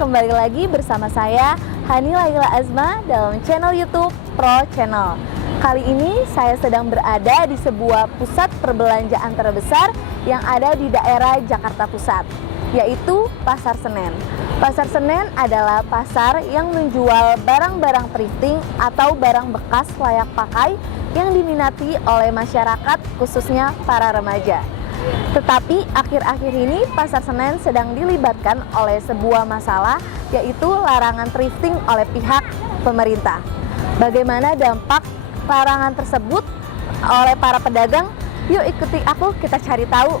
kembali lagi bersama saya Hani Laila Azma dalam channel YouTube Pro Channel. Kali ini saya sedang berada di sebuah pusat perbelanjaan terbesar yang ada di daerah Jakarta Pusat, yaitu Pasar Senen. Pasar Senen adalah pasar yang menjual barang-barang thrifting atau barang bekas layak pakai yang diminati oleh masyarakat, khususnya para remaja. Tetapi akhir-akhir ini Pasar Senen sedang dilibatkan oleh sebuah masalah, yaitu larangan thrifting oleh pihak pemerintah. Bagaimana dampak larangan tersebut oleh para pedagang? Yuk ikuti aku, kita cari tahu.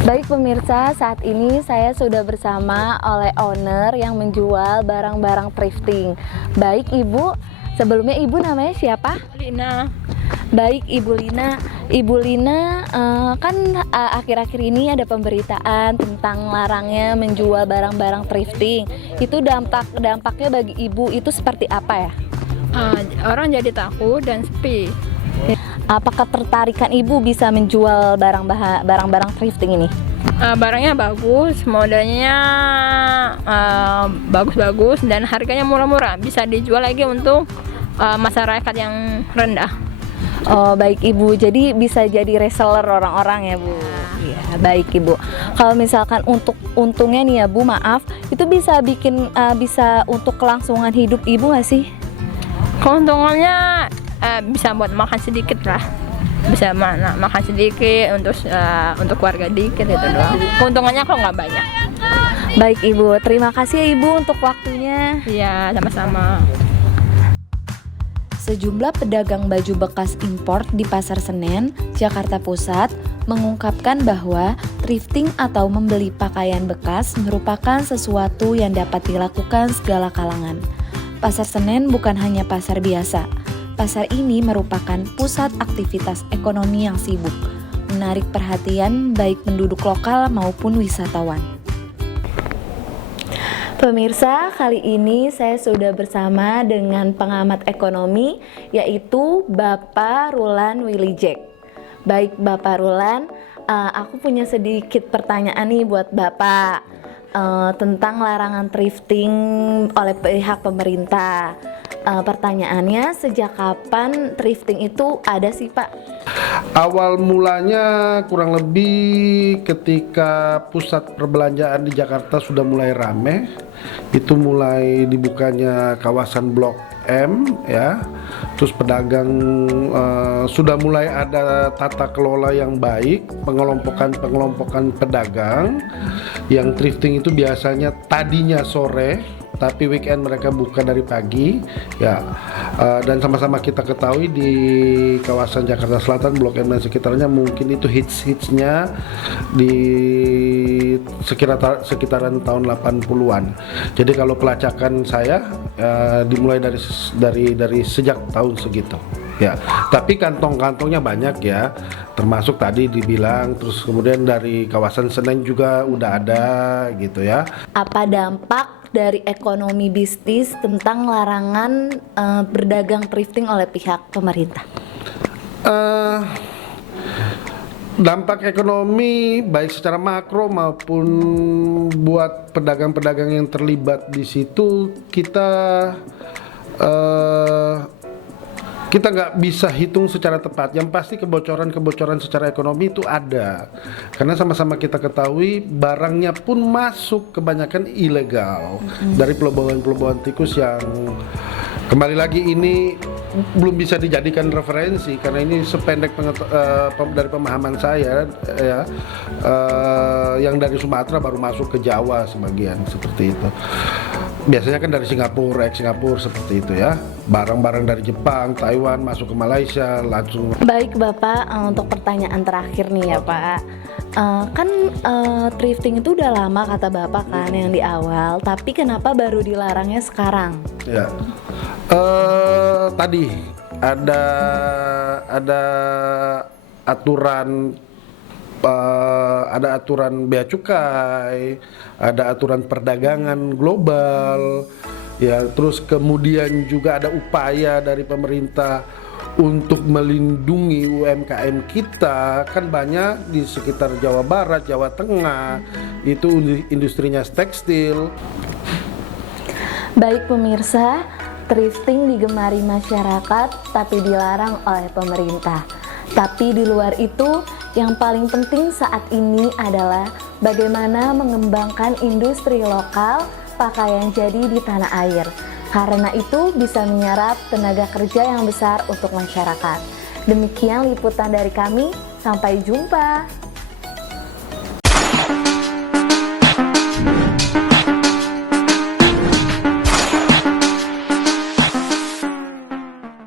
Baik pemirsa, saat ini saya sudah bersama oleh owner yang menjual barang-barang thrifting. Baik Ibu, sebelumnya Ibu namanya siapa? Lina. Baik Ibu Lina. Ibu Lina, kan akhir-akhir ini ada pemberitaan tentang larangnya menjual barang-barang thrifting. Itu dampaknya bagi Ibu itu seperti apa ya? Orang jadi takut dan sepi. Apakah ketertarikan Ibu bisa menjual barang-barang thrifting ini? Barangnya bagus, modelnya bagus-bagus dan harganya murah-murah. Bisa dijual lagi untuk masyarakat yang rendah. Oh baik Ibu, jadi bisa jadi reseller orang-orang ya Bu? Iya baik Ibu. Kalau misalkan untuk untungnya nih ya Bu, maaf, itu bisa bisa untuk kelangsungan hidup Ibu nggak sih? Keuntungannya bisa buat makan sedikit lah, bisa makan sedikit untuk keluarga dikit itu doang. Keuntungannya kok nggak banyak. Baik Ibu, terima kasih ya Ibu untuk waktunya. Iya, sama-sama. Sejumlah pedagang baju bekas impor di Pasar Senen, Jakarta Pusat mengungkapkan bahwa thrifting atau membeli pakaian bekas merupakan sesuatu yang dapat dilakukan segala kalangan. Pasar Senen bukan hanya pasar biasa. Pasar ini merupakan pusat aktivitas ekonomi yang sibuk, menarik perhatian baik penduduk lokal maupun wisatawan. Pemirsa, kali ini saya sudah bersama dengan pengamat ekonomi, yaitu Bapak Rulan Willijek. Baik Bapak Rulan, aku punya sedikit pertanyaan nih buat Bapak tentang larangan thrifting oleh pihak pemerintah. Pertanyaannya, sejak kapan thrifting itu ada sih Pak? Awal mulanya kurang lebih ketika pusat perbelanjaan di Jakarta sudah mulai rame. Itu mulai dibukanya kawasan Blok M ya. Terus pedagang sudah mulai ada tata kelola yang baik, pengelompokan pedagang. Yang thrifting itu biasanya tadinya sore, tapi weekend mereka buka dari pagi ya. Dan sama-sama kita ketahui di kawasan Jakarta Selatan, Blok M dan sekitarnya mungkin itu hits-hitsnya di sekitaran tahun 80-an. Jadi kalau pelacakan saya dimulai dari sejak tahun segitu. Ya, tapi kantong-kantongnya banyak ya, termasuk tadi dibilang, terus kemudian dari kawasan Senen juga udah ada gitu ya. Apa dampak dari ekonomi bisnis tentang larangan berdagang thrifting oleh pihak pemerintah? Dampak ekonomi baik secara makro maupun buat pedagang-pedagang yang terlibat di situ kita nggak bisa hitung secara tepat. Yang pasti kebocoran secara ekonomi itu ada. Karena sama-sama kita ketahui barangnya pun masuk kebanyakan ilegal dari pelabuhan-pelabuhan tikus yang kembali lagi ini belum bisa dijadikan referensi karena ini sependek dari pemahaman saya ya, yang dari Sumatera baru masuk ke Jawa sebagian seperti itu. Biasanya kan dari Singapura seperti itu ya. Barang-barang dari Jepang, Taiwan masuk ke Malaysia langsung. Baik Bapak, untuk pertanyaan terakhir nih ya Pak. Thrifting itu udah lama kata Bapak kan yang di awal, tapi kenapa baru dilarangnya sekarang? Ya, tadi ada aturan bea cukai, ada aturan perdagangan global, ya. Terus kemudian juga ada upaya dari pemerintah untuk melindungi UMKM kita. Kan banyak di sekitar Jawa Barat, Jawa Tengah itu industrinya tekstil. Baik pemirsa, thrifting digemari masyarakat tapi dilarang oleh pemerintah. Tapi di luar itu, yang paling penting saat ini adalah bagaimana mengembangkan industri lokal pakaian jadi di tanah air. Karena itu bisa menyerap tenaga kerja yang besar untuk masyarakat. Demikian liputan dari kami, sampai jumpa.